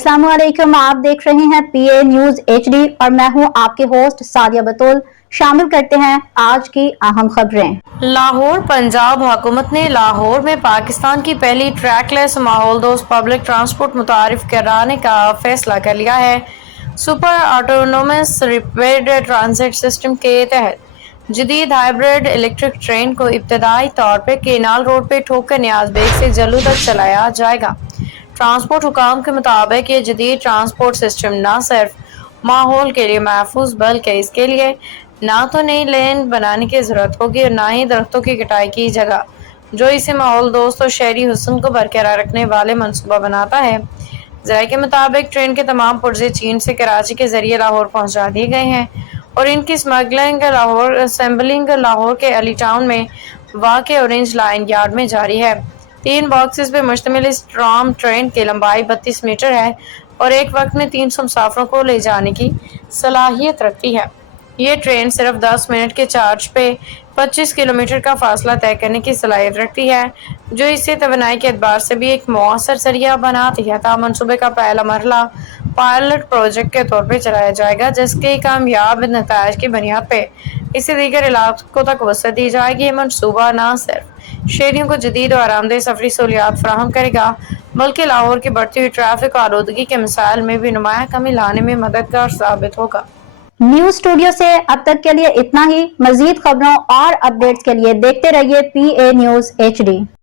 अस्सलाम वालेकुम, आप देख रहे हैं पीए न्यूज एचडी और मैं हूं आपके होस्ट सादिया बतूल। शामिल करते हैं आज की अहम खबरें। लाहौर पंजाब हुकूमत ने लाहौर में पाकिस्तान की पहली ट्रैकलेस माहौल दोस्त पब्लिक ट्रांसपोर्ट मुतारिफ कराने का फैसला कर लिया है। Super autonomous rapid transit system के तहत जदीद हाइब्रिड इलेक्ट्रिक ट्रेन को इब्तदाई तौर पर केनाल रोड पर ठोकर नियाज बेग से जल्लू तक चलाया जाएगा। ट्रांसपोर्ट हुकाम के मुताबिक ये जदीद ट्रांसपोर्ट सिस्टम न सिर्फ माहौल के लिए महफूज बल्कि इसके लिए ना तो नई लेन बनाने की जरूरत होगी और ना ही दरख्तों की कटाई की जगह, जो इसे माहौल दोस्त और शहरी हुस्न को बरकरार रखने वाले मंसूबा बनाता है। जराये के मुताबिक ट्रेन के तमाम पुर्जे चीन से कराची के जरिए लाहौर पहुंचा दिए गए हैं और इनकी स्मगलिंग लाहौर असेंबलिंग लाहौर के अली टाउन में वाक़ ऑरेंज लाइन यार्ड में जारी है। 3 बॉक्सेस पे मुश्तमिल इस ट्राम ट्रेन की लंबाई 32 मीटर है और एक वक्त में 300 मुसाफिरों को ले जाने की सलाहियत रखती है। ये ट्रेन सिर्फ 10 मिनट के चार्ज पे 25 किलोमीटर का फासला तय करने की सलाहियत रखती है, जो इसे तवानाई के एतबार से भी एक मौसर जरिया बनाती है। मनसूबे का पहला मरहला पायलट प्रोजेक्ट के तौर पर चलाया जाएगा, जिसके कामयाब नतायज की बुनियाद पे इसे दीगर इलाकों तक वसअत दी जाएगी। ये मनसूबा न सिर्फ शहरियों को जदीद और आरामदेह सफरी सहूलियात फराहम करेगा, बल्कि लाहौर की बढ़ती हुई ट्रैफिक और आलूदगी के मसाइल में भी नुमाया कमी लाने में मददगार साबित होगा। न्यूज स्टूडियो से अब तक के लिए इतना ही। मजीद खबरों और अपडेट्स के लिए देखते रहिए पीए न्यूज एचडी।